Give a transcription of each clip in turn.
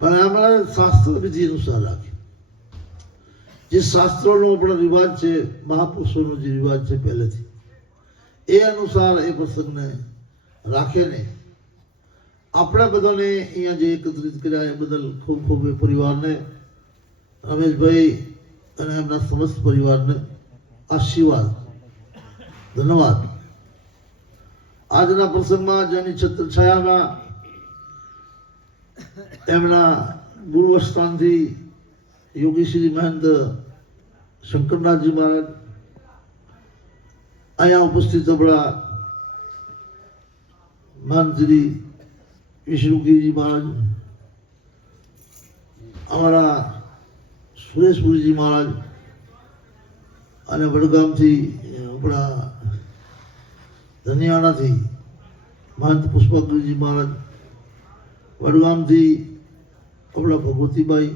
પણ અમારા શાસ્ત્ર વિધિ અનુસાર રાખે. જે શાસ્ત્રોનો આપણો રિવાજ છે, મહાપુરુષોનો જે રિવાજ છે પહેલેથી, એ અનુસાર એ પ્રસંગને રાખે ને આપણા બધાને અહીંયા જે એકત્રિત કર્યા એ બદલ ખૂબ ખૂબ એ પરિવારને, રમેશભાઈ અને એમના સમસ્ત પરિવારને આશીર્વાદ, ધન્યવાદ. આજના પ્રસંગમાં જેની છત્રછાયામાં એમના ગુરુસ્થાનથી યોગી શ્રી મહંત શંકરનાથજી મહારાજ, અહીંયા ઉપસ્થિત આપણા મહંત શ્રી વિષ્ણુગીરીજી મહારાજ, અમારા સુરેશપુરીજી મહારાજ, અને વડગામથી આપણા ધનિયાણાથી મહંત પુષ્પગીરીજી મહારાજ, વડગામથી આપણા ભગવતીબાઈ,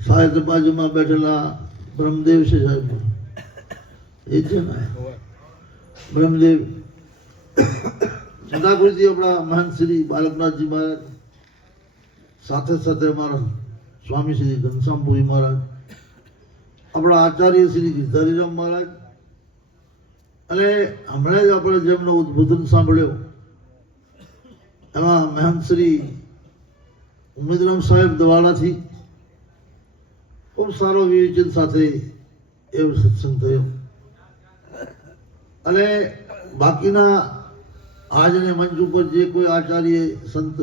સાહિત્ય બાજુમાં બેઠેલા બ્રહ્મદેવ છે સાહેબ, એ છે ને બ્રહ્મદેવ, જુનાગઢથી આપણા મહંત શ્રી બાલકનાથજી મહારાજ, સાથે સાથે અમારા સ્વામી શ્રી ઘનશ્યામપુરી મહારાજ, આપણા આચાર્ય શ્રી ગિરધારીરામ મહારાજ, અને હમણાં જ આપણે જેમનો ઉદ્બોધન સાંભળ્યો એમાં મહંત શ્રી ઉમેદરામ સાહેબ દવાડાથી ખૂબ સારો વિવેચન સાથે એવો સત્સંગ થયો. અને બાકીના આજને મંચ ઉપર જે કોઈ આચાર્ય, સંત,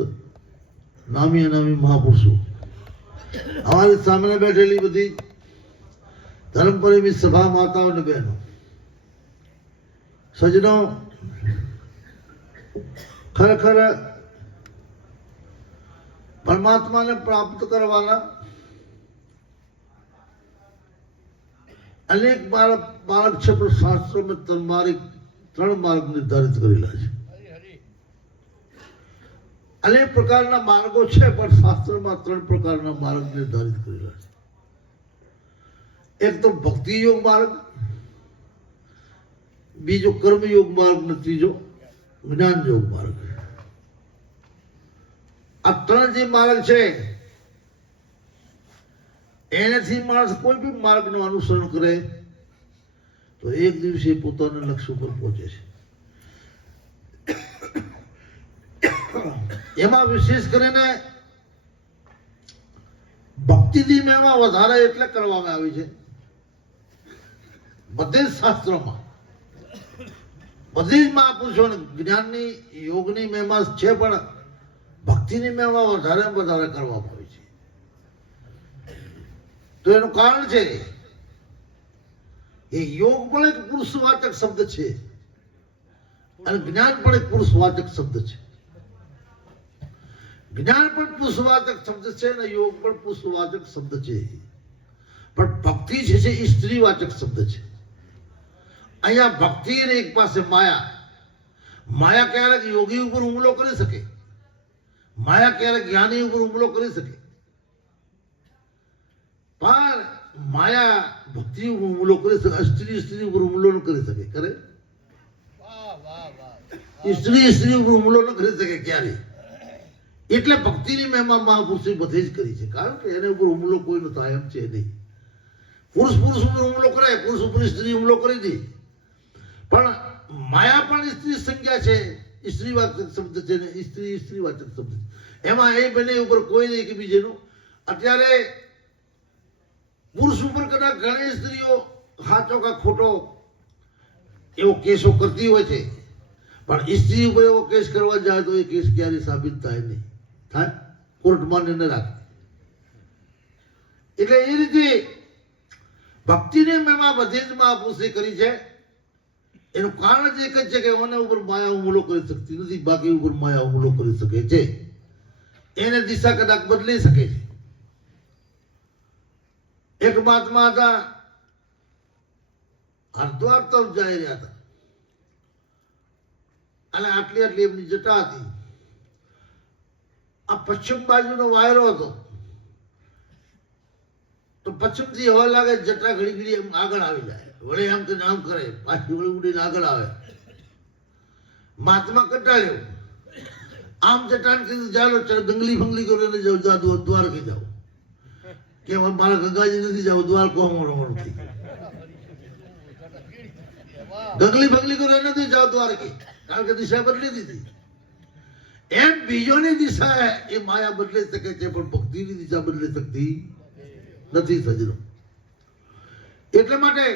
નામી અનામી મહાપુરુષો, અમારી સામે બેઠેલી બધી ધર્મપ્રેમી સભા માતાઓ અને બહેનો, સજ્જનો, ખરેખર પરમાત્માને પ્રાપ્ત કરવાના અનેક માર્ગ છે, પણ શાસ્ત્રોમાં ત્રણ માર્ગ નિર્ધારિત કરેલા છે. અનેક પ્રકારના માર્ગો છે, પણ શાસ્ત્રમાં ત્રણ પ્રકારના માર્ગ નિર્ધારિત કરેલા છે. એક તો ભક્તિ યોગ માર્ગ, બીજો કર્મયોગ માર્ગ ને ત્રીજો જ્ઞાન યોગ માર્ગ. આ ત્રણ જે માર્ગ છે એનાથી માણસ કોઈ બી માર્ગનું અનુસરણ કરે તો એક દિવસે પોતાના લક્ષ્ય ઉપર પહોંચે છે. એમાં વિશેષ કરીને ભક્તિથી એમાં વધારે એટલે કરવામાં આવી છે. બધે જ શાસ્ત્રોમાં, બધી જ મહાપુરુષોને જ્ઞાનની, યોગની મહિમા છે, પણ ભક્તિની મહિમા વધારે વધારે કરવામાં આવી છે. તો એનું કારણ છે એ યોગ પણ એક પુરુષવાચક શબ્દ છે અને જ્ઞાન પણ એક પુરુષવાચક શબ્દ છે. જ્ઞાન પણ પુરુષવાચક શબ્દ છે અને યોગ પણ પુરુષવાચક શબ્દ છે, પણ ભક્તિ છે એ સ્ત્રીવાચક શબ્દ છે. અહીંયા ભક્તિ અને એક પાસે માયા. માયા ક્યારેક યોગી ઉપર હુમલો કરી શકે, માયા ક્યારેક જ્ઞાની ઉપર હુમલો કરી શકે, પણ માયા ભક્તિ ઉપર હુમલો કરી શકે. સ્ત્રી ઉપર હુમલો ન કરી શકે. કરે સ્ત્રી ઉપર હુમલો ન કરી શકે ક્યારે. એટલે ભક્તિની મહિમા મહાપુરુષે બધે જ કરી છે, કારણ કે એને ઉપર હુમલો કોઈનો થાય એમ છે નહીં. પુરુષ ઉપર હુમલો કરે, પુરુષ ઉપર સ્ત્રી હુમલો કરી દે, પણ માયા પણ સ્ત્રી સંજ્ઞા છે, સ્ત્રીવાચક શબ્દ છે ને સ્ત્રીવાચક શબ્દ છે. એમાં એ બંને ઉપર કોઈ નહીં કે બીજેનું. અત્યારે પુરુષ ઉપર કદાચ ઘણી સ્ત્રીઓ સાચો કે ખોટો એવો કેસો કરતી હોય છે, પણ સ્ત્રી ઉપર એવો કેસ કરવા જાય તો એ કેસ ક્યારે સાબિત થાય નહીં. થાય કોર્ટમાં ન રાખે. એટલે એ રીતે ભક્તિની મહિમા બધી જ મહાપુરુષે કરી છે. એનું કારણ જ એક જ છે કે ઓને ઉપર માયા હુમલો કરી શકતી નથી, બાકી ઉપર માયા હુમલો કરી શકે છે. એને દિશા કદાચ બદલી શકે છે. એક મહાત્મા હતા, હરિદ્વાર તરફ જઈ રહ્યા હતા અને આટલી આટલી એમની જટા હતી. આ પશ્ચિમ બાજુનો વાયરો હતો, તો પશ્ચિમથી હવા લાગે, જટા ઘડી ઘડી એમ આગળ આવી જાય, વળે આમ તો આમ કરે, પાછી વળી ઉડીને આગળ આવે. મહાત્મા કંટાળ્યો, આમ ચટાણ કીધું ચાલો ગંગલી ફંગલી કરીને જાઓ, દ્વારકે જાઓ. કે મારા ગંગાજી નથી જાવ, દ્વારકા નથી. ગંગલી ફંગલી કરીને નથી જાવ દ્વારકે, કારણ કે દિશા બદલી દીધી. એમ બીજોની દિશા એ માયા બદલી શકે છે, પણ ભક્તિની દિશા બદલી શકતી નથી સજનો. એટલે માટે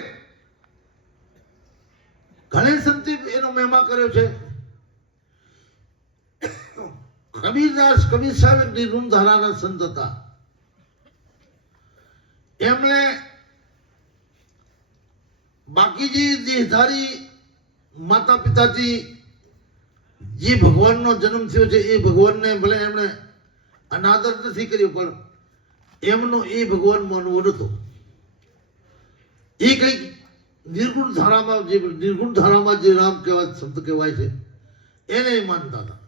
ઘણી સંતિ એનો મહિમા કર્યો છે. કબીરદાસ કબીર સાહેબ નિર્ગુણ ધારાના સંત હતા. એમણે બાકીજી દેહધારી માતા પિતાથી જે ભગવાનનો જન્મ થયો છે એ ભગવાનને ભલે એમણે અનાદર નથી કર્યો, પણ એમનો એ ભગવાન માનવો નતો. એ કઈક નિર્ગુણ ધારામાં જે રામ કહેવાય શબ્દ કહેવાય છે એને માનતા હતા.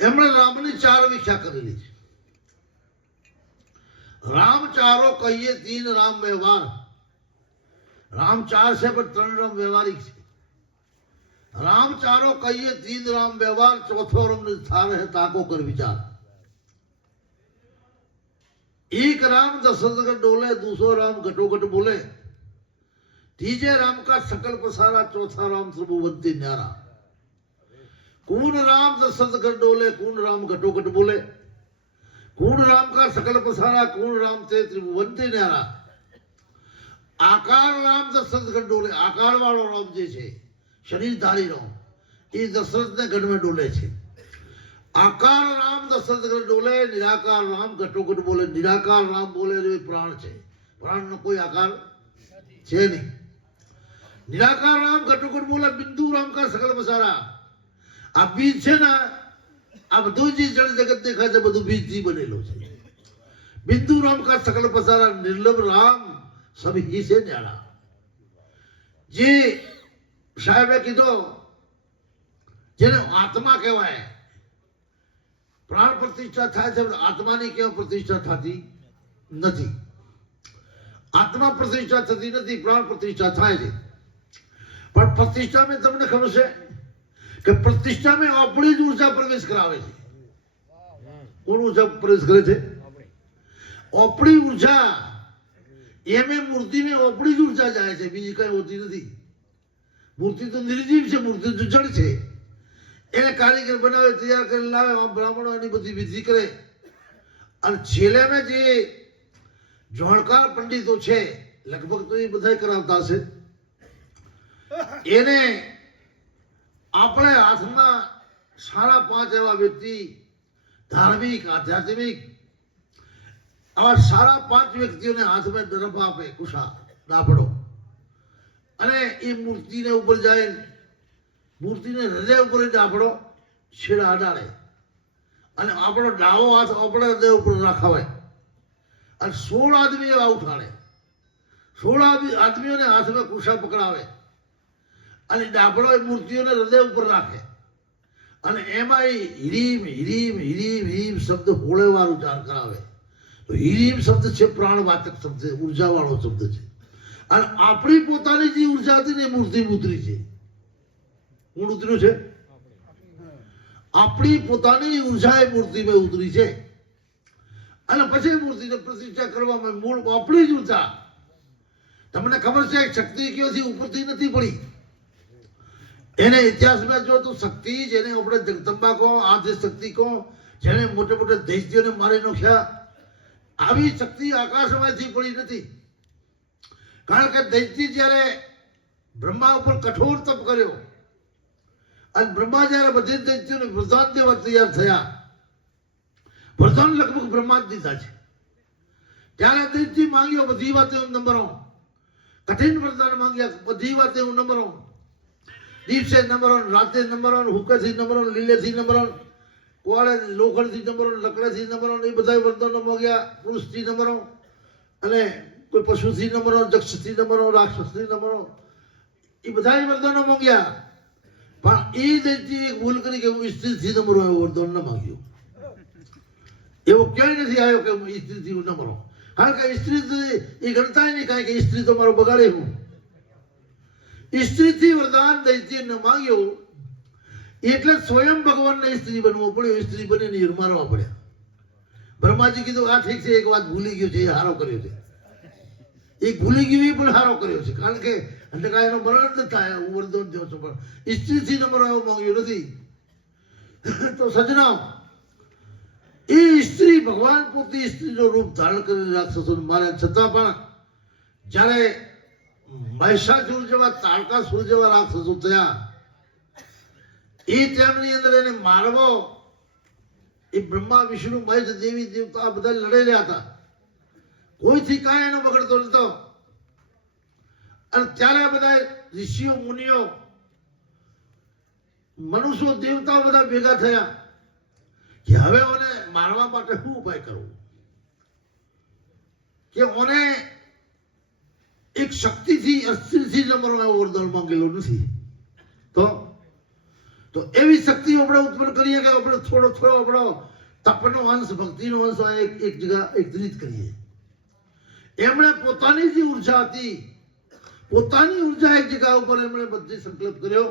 એમણે રામની 4 વ્યાખ્યા કરેલી છે. રામ ચારો કહીએ 3 રામ વ્યવહાર. રામ 4 છે પણ 3 રામ વ્યવહારિક છે. राम चारों कहिए 3 राम व्यवहार, चौथो राम स्थान है ताको कर विचार. एक राम दशरथ डोले, दूसरो राम घटोघट बोले, तीजे राम का सकल पसारा, चौथा राम सर्ववंती न्यारा. कौन राम दशरथ डोले, कौन राम घटोघट बोले, कौन राम का सकल पसारा, कौन राम ते त्रिभुवंती न्यारा. आकार राम दशरथ डोले, आकार वाળો રામ જે છે शरीरधारी राम ये दशरथ ने गढ़ में डोले छे. आकार राम दशरथ गढ़ डोले, निराकार राम घटोघट बोले. निराकार राम बोले रे प्राण छे, प्राण नो कोई आकार छे नहीं. निराकार राम घटोघट बोले, बिंदु राम का सकल बसारा. आ बीज छे ना, आ બધું જે જગત દેખાય છે બધું બીજથી બનેલું છે. बिंदु राम का सकल बसारा, निर्लभ राम सब ही से न्यारा. જે સાહેબે કીધો જેને આત્મા કહેવાય, પ્રાણ પ્રતિષ્ઠા થાય છે, આત્માની કેમ પ્રતિષ્ઠા થતી નથી. આત્મા પ્રતિષ્ઠા થતી નથી, પ્રાણ પ્રતિષ્ઠા થાય છે. પણ પ્રતિષ્ઠા में તમને ખબર છે કે પ્રતિષ્ઠા में આપણી જ ઉર્જા પ્રવેશ કરાવે છે. કોણ ઉર્જા પ્રવેશ કરે છે? આપણી ઉર્જા. એમે મૂર્તિ में આપણી જ ઉર્જા જાય છે, બીજી કઈ હોતી નથી. મૂર્તિ તો નિર્જીવ છે, મૂર્તિ તો જડ છે. એને કારીગર બનાવે, તૈયાર કરી લાવે, બ્રાહ્મણો એની બધી વિધિ કરે. અને છેલ્લે જે જોણકાર પંડિતો છે, લગભગ તો એ બધા કરાવતા હશે, એને આપણે હાથમાં 5.5 એવા વ્યક્તિ ધાર્મિક આધ્યાત્મિક આવા 5.5 વ્યક્તિઓને હાથમાં ડરફ આપે, કુશા ડાપડો, અને એ મૂર્તિને ઉપર જાય, મૂર્તિને હૃદય ઉપર ડાપડો છેડા અડાડે, અને આપણો ડાવો હાથ આપણા હૃદય ઉપર રાખાવે, અને 16 આદમી એવા ઉઠાડે. 16 આદમીઓને હાથમાં કુશા પકડાવે, અને ડાપડો એ મૂર્તિઓને હૃદય ઉપર રાખે, અને એમાં હિરીમ હિરીમ હિરીમ હિરીમ શબ્દ હોળેવાર ઉચ્ચાર કરાવે. તો હિરીમ શબ્દ છે પ્રાણવાચક શબ્દ, ઉર્જા વાળો શબ્દ છે. અને આપણી પોતાની જે ઉર્જા હતી ને એ મૂર્તિ ઉતરી છે. કોણ ઉતર્યું છે? આપણી પોતાની ઉર્જા એ મૂર્તિમાં ઉતરી છે. અને પછી મૂર્તિને પ્રતિષ્ઠા કરવામાં મૂળ આપણી જ ઉર્જા. તમને ખબર છે શક્તિ ક્યાંથી ઉપરથી નથી પડી. એને ઇતિહાસમાં જો તો શક્તિ જેને આપણે જગદંબા કહો, આદ્ય શક્તિ કહો, જેને મોટે મોટે દૈત્યોને મારી નાખ્યા, આવી શક્તિ આકાશમાંથી પડી નથી. કારણ કે દૈત્ય જ્યારે બ્રહ્મા ઉપર કઠોર તપ કર્યો, અને બ્રહ્મા જ્યારે બધી દૈત્યોને વરદાન દેવા તૈયાર થયા, વરદાન લગભગ બ્રહ્મા જ દીધા છે, ત્યારે દૈત્ય માંગ્યો બધી વાતે હું નંબરો, કઠિન વરદાન માંગ્યા બધી વાતે હું નંબરો, દિવસે નંબરો, રાતે નંબરો, હુકેથી નંબરો, લીલેથી નંબરો, કોળે લોખંડથી નંબરો, લકડેથી નંબરો, એ બધા વરદાનો માંગ્યા. પુરુષથી નંબરો, અને કોઈ પશુથી નંબરો, જક્ષથી નંબરો, રાક્ષસથી નંબરો, એ બધા વરદાનો માંગ્યા. પણ એ દૈત્ય એક ભૂલ કરી કે હું સ્ત્રીથી નંબરો એવો વરદાન ન માંગ્યો. એવો ક્યાંય નથી આવ્યો કે હું સ્ત્રીથી નંબરો. કારણ કે સ્ત્રી એ ગણતા નહીં, કારણ કે સ્ત્રી તો મારો બગાડે હું. સ્ત્રીથી વરદાન દૈત્ય ન માંગ્યો એટલે સ્વયં ભગવાનને સ્ત્રી બનવું પડ્યું. સ્ત્રી બનીને હીર મારવા પડ્યા. બ્રહ્માજી કીધું આ ઠીક છે, એક વાત ભૂલી ગયો છે, એ હારો કર્યો છે. એક ભૂલી ગયું એ પણ હારો કર્યો છે, કારણ કે એનો મરણ જ થાય. હું વરદાન થયો છું પણ સ્ત્રીથી નંબર એવો માંગ્યો નથી. તો સજનાઓ, એ સ્ત્રી ભગવાન પોતે સ્ત્રીનું રૂપ ધારણ કરીને રાક્ષસોને માર્યા છતાં પણ જ્યારે મહિષાસુર જેવા તારકાસુર જેવા રાક્ષસો થયા એ તેમની અંદર એને મારવો, એ બ્રહ્મા વિષ્ણુ મહેશ દેવી દેવતા બધા લડી રહ્યા હતા. કોઈથી કાંઈ એનો બગડતો નતો. અને ત્યારે બધા ઋષિઓ મુનિઓ મનુષ્યો દેવતાઓ બધા ભેગા થયા કે હવે ઓને મારવા માટે શું ઉપાય કરવો, કે ઓને એક શક્તિથી અસ્ત્રીથી ન મરવા વરદાન માંગેલો નથી. તો એવી શક્તિ આપણે ઉત્પન્ન કરીએ કે આપણે થોડો આપણો તપનો અંશ, ભક્તિનો અંશ એક જગ્યા એકત્રિત કરીએ. એમણે પોતાની જે ઉર્જા હતી, પોતાની ઉર્જા એક જગ્યા ઉપર એમણે બધી સંકલ્પ કર્યો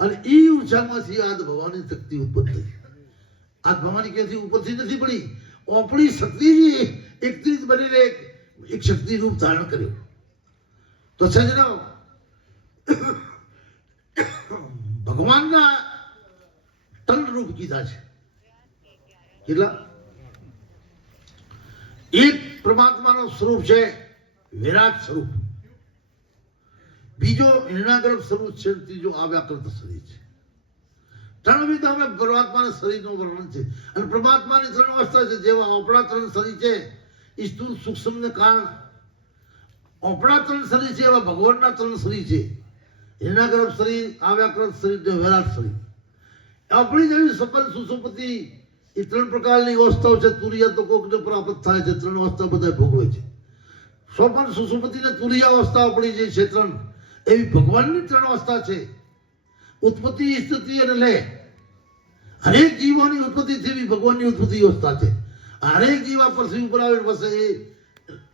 અને એ ઉર્જામાંથી આદ ભવાની શક્તિ ઉત્પન્ન થઈ. આદ ભવાની ક્યાંથી ઉપરથી નથી પડી, આપણી શક્તિ એકત્રિત બનીને એક શક્તિ રૂપ ધારણ કર્યો. તો સજનાઓ, ભગવાનના ત્રણ રૂપ કીધા છે. કેટલા? એક પરમાત્માનો સ્વરૂપ છે વિરાટ સ્વરૂપ, બીજો હિરણાગર્ભ સ્વરૂપ છે, ત્રીજો આવ્યાકૃત શરીર છે. ત્રણ વિધ અમે પરમાત્માના શરીરનું વર્ણન છે. અને પરમાત્માની ત્રણ અવસ્થા છે. જેવા આપણા ત્રણ શરીર છે એ સ્થૂળ સૂક્ષ્મ ને કારણ, આપણા ત્રણ શરીર છે એવા ભગવાનના ત્રણ શરીર છે. હિરણાગર્ભ શરીર, આવ્યાકૃત શરીર ને વિરાટ શરીર. આપણી જેવી સફલ સુસુપતિ એ ત્રણ પ્રકારની અવસ્થાઓ છે. તુરિયા તો કોકને પ્રાપ્ત થાય છે, ત્રણ અવસ્થા બધા ભોગવે છે. સોપન સુસુપતિ ને તુરિયા અવસ્થા આપણી જે છે ત્રણ, એવી ભગવાનની ત્રણ અવસ્થા છે. ઉત્પત્તિ, સ્થિતિ અને લય. હરેક જીવોની ઉત્પત્તિ થવી ભગવાનની ઉત્પત્તિ અવસ્થા છે. હરેક જીવ આ પૃથ્વી ઉપર આવે વસે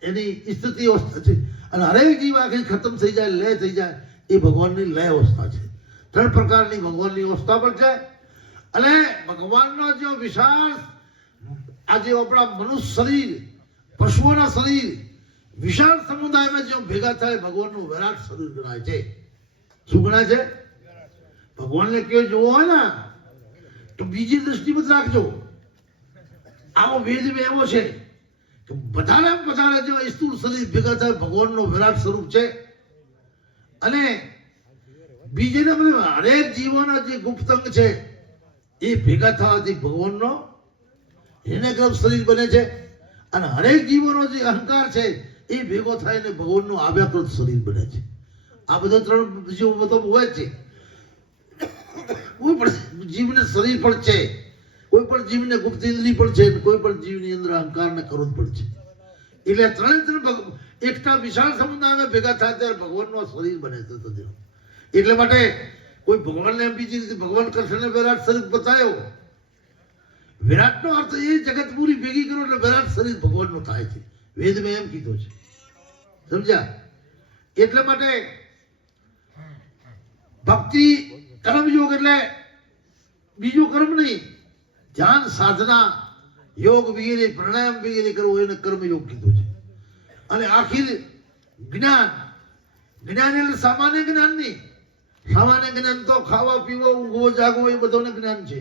એની સ્થિતિ અવસ્થા છે. અને હરેક જીવ આખી ખતમ થઈ જાય, લય થઈ જાય, એ ભગવાનની લય અવસ્થા છે. ત્રણ પ્રકારની ભગવાનની અવસ્થા પણ છે. અને ભગવાનનો જે વિશાળ આજે આપણા મનુષ્ય શરીર, પશુઓના શરીર, વિશાળ સમુદાયમાં જે ભેગા થાય ભગવાનનું વિરાટ શરીર ગણાય છે. શું ગણાય છે? ભગવાનને કેવો જોવો હોય ને તો બીજી દ્રષ્ટિમાં રાખજો. આવો વેદ એવો છે કે વધારે જે સ્થૂળ શરીર ભેગા થાય ભગવાનનો વિરાટ સ્વરૂપ છે. અને બીજે હરેક જીવોના જે ગુપ્તંગ છે એ ભેગા થવાથી ભગવાનનો હિરણ્યગર્ભ શરીર બને છે. અને હરેક જીવોનો જે અહંકાર છે એ ભેગો થઈને ભગવાનનું આવ્યાકૃત શરીર બને છે. આ બધો ત્રણ જીવો બધો હોય છે. કોઈ પણ જીવને શરીર પણ છે, કોઈ પણ જીવને ગુપ્ત ઇન્દ્રિય પણ છે, કોઈ પણ જીવની અંદર અહંકારને કરવું પણ છે. એટલે ત્રણ એકતા વિશાળ સમુદાયમાં ભેગા થાય ત્યારે ભગવાનનો શરીર બને છે. એટલે માટે કોઈ ભગવાનને બીજી રીતે ભગવાન કૃષ્ણને વિરાટ શરીર બતાવ્યો. વિરાટનો અર્થ એ જગત પૂરી ભેગી કરો એટલે વિરાટ શરીર ભગવાનનું થાય છે. વેદમાં એમ કીધું છે. સમજ્યા? એટલે માટે ભક્તિ કર્મયોગ એટલે બીજું કર્મ નહીં, ધ્યાન સાધના યોગ વગેરે પ્રાણાયામ વગેરે કરવો એને કર્મયોગ કીધું છે. અને આખિર જ્ઞાન એટલે સામાન્ય જ્ઞાન નહીં. સામાન્ય જ્ઞાન તો ખાવા પીવો, ઊંઘવો, જાગવો એ બધોને જ્ઞાન છે.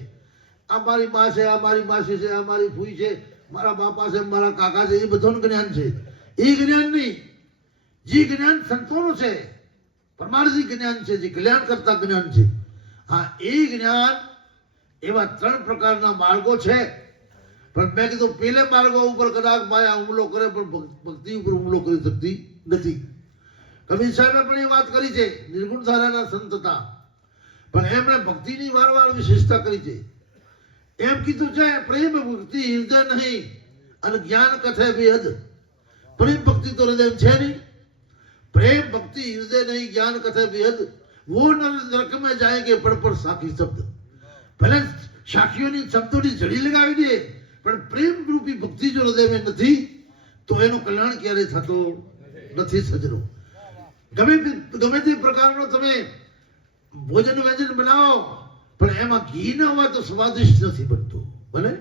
આ મારી બા છે, આ મારી માસી છે, આ મારી ફૂઈ છે, મારા બાપા છે, મારા કાકા છે, એ બધોનું જ્ઞાન છે. એ જ્ઞાન નહીં. જે જ્ઞાન સંતોનું છે, પરમાર્થી જ્ઞાન છે, જે કલ્યાણ કરતા જ્ઞાન છે. હા, એ જ્ઞાન એવા ત્રણ પ્રકારના માર્ગો છે. પણ મેં કીધું પેલે માર્ગો ઉપર કદાચ માયા હુમલો કરે પણ ભક્તિ ઉપર હુમલો કરી શકતી નથી. કબીર સાહેબે પણ એ વાત કરી છે. નિર્ગુણ ધારાના સંત હતા પણ એમણે ભક્તિની વારવાર વિશેષતા કરી છે. એમ કીધું છે પ્રેમ ભક્તિ હૃદય નહીં અને જ્ઞાન કથે બેહદ. પ્રેમ ભક્તિ તો હૃદય છે નહીં. प्रेम भक्ति हृदय नहीं ज्ञान कथे बेहद वो नरक में जाएंगे पर साखी शब्द भले साखीओनी शब्दोनी जड़ी लगावी दे पण प्रेम रूपी भक्ति जो हृदय में નથી તો એનું કલ્યાણ ક્યારે થતો નથી. સજનો ગમે તે પ્રકારનો તમે ભોજન વ્યંજન બનાવો પણ એમાં ઘી ન હોય તો સ્વાદિષ્ટ નથી બનતું. બને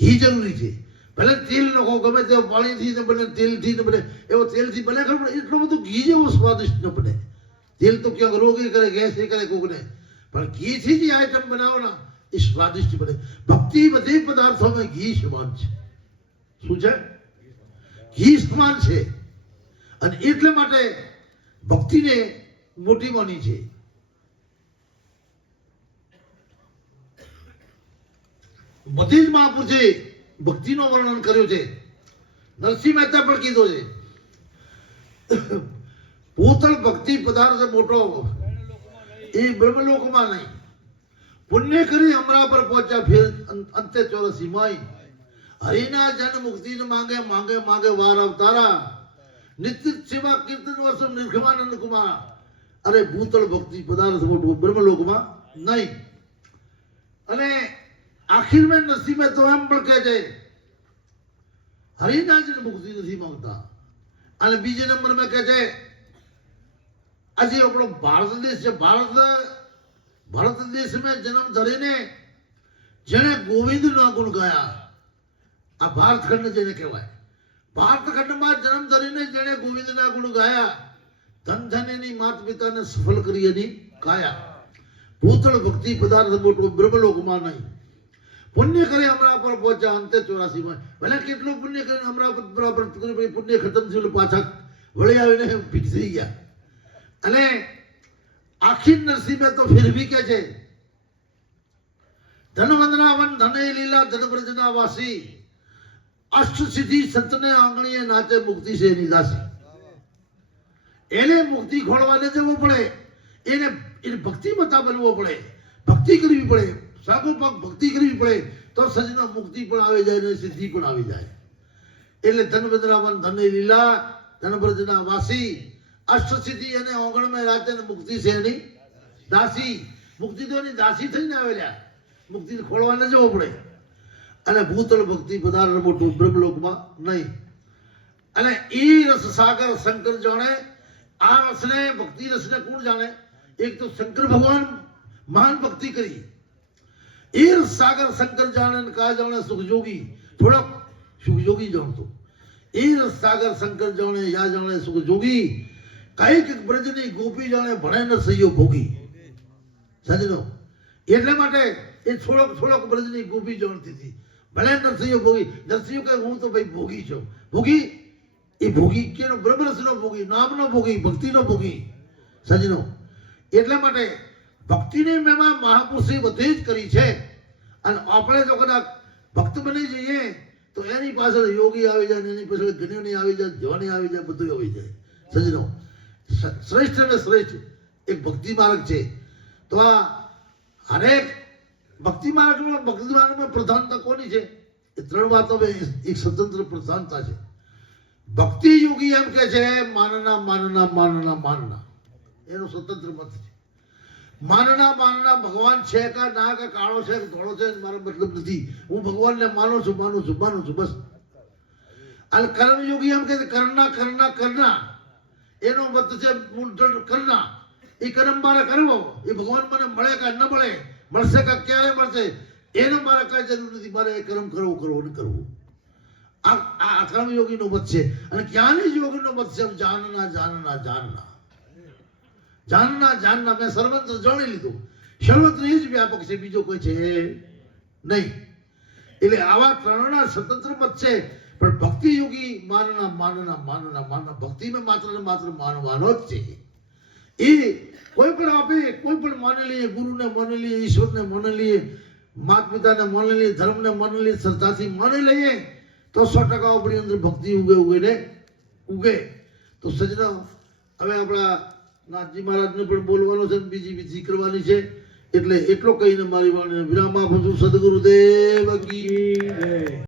ઘી જરૂરી છે. ભલે તેલ નાખો, ગમે તેવો પાણીથી ને બને, તેલથી ને બને, એવો તેલથી બને ખરું, પણ એટલું બધું ઘી જેવું સ્વાદિષ્ટ ન બને. તેલ તો ક્યાંક રોગી કરે, ગેસ કરે કોકને, પણ ઘીથી જે આઈટમ બનાવો ને એ સ્વાદિષ્ટ બને. ભક્તિ બધી પદાર્થોમાં ઘી સમાન છે. શું છે? ઘી સમાન છે. અને એટલા માટે ભક્તિને મોટી માની છે. બધી જ મહાપુરુષે ભક્તિનો વર્ણન કર્યું છે. નરસિંહ મહેતા પણ કીધો છે ભૂતળ ભક્તિ પદાર્થ મોટો એ બ્રહ્મલોકમાં નહીં. પુણ્ય કરી અમરા પર પહોંચ્યા ફેર અંતે 84 માઈ. હરિના જન મુક્તિ માંગે માંગે માંગે વાર અવતારા. નિત્ય સેવા કીર્તન વર્ષ નિર્ગમાનંદ કુમાર. અરે ભૂતળ ભક્તિ પદાર્થ મોટો બ્રહ્મલોકમાં નહીં. અને આખિર में નરસિંહ में તો એમ પણ કહે છે હરિના જન મુક્તિ નથી માંગતા. અને બીજે નંબર में કહે છે આજે આપણો ભારત દેશ છે, ભારત દેશમાં જન્મ ધરીને જેને ગોવિંદના ગુણ ગાયા, આ ભારતખંડ જેને કહેવાય, ભારતખંડમાં જન્મ ધરીને જેને ગોવિંદના ગુણ ગાયા, ધન ધન એની માત પિતાને સફળ કરી એની કાયા. ભૂતળ ભક્તિ પદાર્થ મોટો બ્રહ્મલોકમાં નહીં. પુણ્ય કરે અમરા પર પહોંચ્યા અંતે 84 માં. ભલે કેટલું પુણ્ય કરીને અમરા પર બરાબર પુણ્ય ખતમ થયું, પાછા વળી આવીને ફિટ થઈ ગયા. અને આખી નરસિંહ તો ફિર ભી કે છે ધન વંદના વન ધને લીલા ધન બ્રજના વાસી. અષ્ટ સિદ્ધિ સતને આંગણીએ નાચે મુક્તિ છે નિદાસી. એને મુક્તિ ખોળવાને જવું પડે, એને ભક્તિ મતા બનવો પડે, ભક્તિ કરવી પડે, સાગોપાક ભક્તિ કરવી પડે તો સજનો મુક્તિ પણ આવી જાય ને સિદ્ધિ પણ આવી જાય. એટલે ધન વંદના વન ધને લીલા ધન બ્રજના વાસી. અષ્ટ સિદ્ધિ અને ઓગણમાં રાતે મુક્તિ છે એની દાસી. મુક્તિ તો એની દાસી થઈને આવેલા, મુક્તિ ખોળવાને જવો પડે. અને ભૂતળ ભક્તિ પદાર્થ મોટું બ્રહ્મલોકમાં નહીં. અને એ રસ સાગર શંકર જાણે. આ રસને ભક્તિ રસને કોણ જાણે? એક તો શંકર ભગવાન મહાન ભક્તિ કરી. એ રસ સાગર શંકર જાણે, કા જાણે સુખ જોગી. થોડોક સુખ જોગી જાણતો. એ રસ સાગર શંકર જાણે, યા જાણે સુખ જોગી. કઈક બ્રજની ગોપી જાણે, ભણે ન સહયો ભોગી. સમજો? એટલા માટે એ થોડોક બ્રજની ગોપી જાણતી હતી. ભલે નરસિંહ ભોગી. નરસિંહ કહે હું તો ભાઈ ભોગી છું. ભોગી એ ભોગી કેનો? બ્રહ્મરસનો ભોગી, નામનો ભોગી, ભક્તિનો ભોગી. સમજો? એટલા માટે ભક્તિની મહિમા મહાપુરુષે બધે જ કરી છે. અને આપણે જો કદાચ ભક્ત બની જઈએ તો એની પાછળ યોગી આવી જાય, એની પાછળ જ્ઞાની આવી જાય, ધ્યાની આવી જાય, બધું આવી જાય. સમજો? શ્રેષ્ઠ અને શ્રેષ્ઠ એક ભક્તિ માર્ગ છે. તો આ હરેક ભક્તિ માર્ગમાં પ્રધાનતા કોની છે? એ ત્રણ વાતો એક સ્વતંત્ર પ્રધાનતા છે. ભક્તિ યોગી એમ કે છે માનના માનના માનના માનના, એનો સ્વતંત્ર મત છે. માનના માનના ભગવાન છે કે ના, કે કાળો છે કે ધોળો છે મારો મતલબ નથી. હું ભગવાનને માનું છું, માનું છું, માનું છું, બસ. અને કર્મયોગી એમ કે કરના કરના કરના, એનો મત છે કરના. એ કર્મ મારે કરવો, એ ભગવાન મને મળે કે ન મળે, મળશે કે ક્યારે મળશે, એનો મારે કઈ જરૂર નથી. મારે એ કર્મ કરવું ને કરવું. આ કર્મયોગીનો મત છે. અને જ્ઞાની યોગીનો મત છે જાનના જાનના જાનના જાનના જાનના. મેં સર્વત્ર જાણી લીધું. સર્વત્ર એ જ વ્યાપક છે, બીજો કોઈ છે નહીં. એટલે આવા ત્રણના સ્વતંત્ર મત છે. પણ ભક્તિ યોગી માનના માનના માનના માનના, ભક્તિમાં માત્ર ને માત્ર માનવાનો જ છે. એ કોઈ પણ આપે, કોઈ પણ માની લઈએ, ગુરુને માની લઈએ, ઈશ્વરને માની લઈએ, માતા પિતાને માની લઈએ, ધર્મને માની લઈએ, શ્રદ્ધાથી માની લઈએ તો 100% આપણી અંદર ભક્તિ ઉગે. તો સજ્જનો, હવે આપણા નાથજી મહારાજને પણ બોલવાનો છે, બીજી વિધિ કરવાની છે. એટલે એટલો કહીને મારી વાણીને વિરામ આપું છું. સદગુરુદેવ કી જય.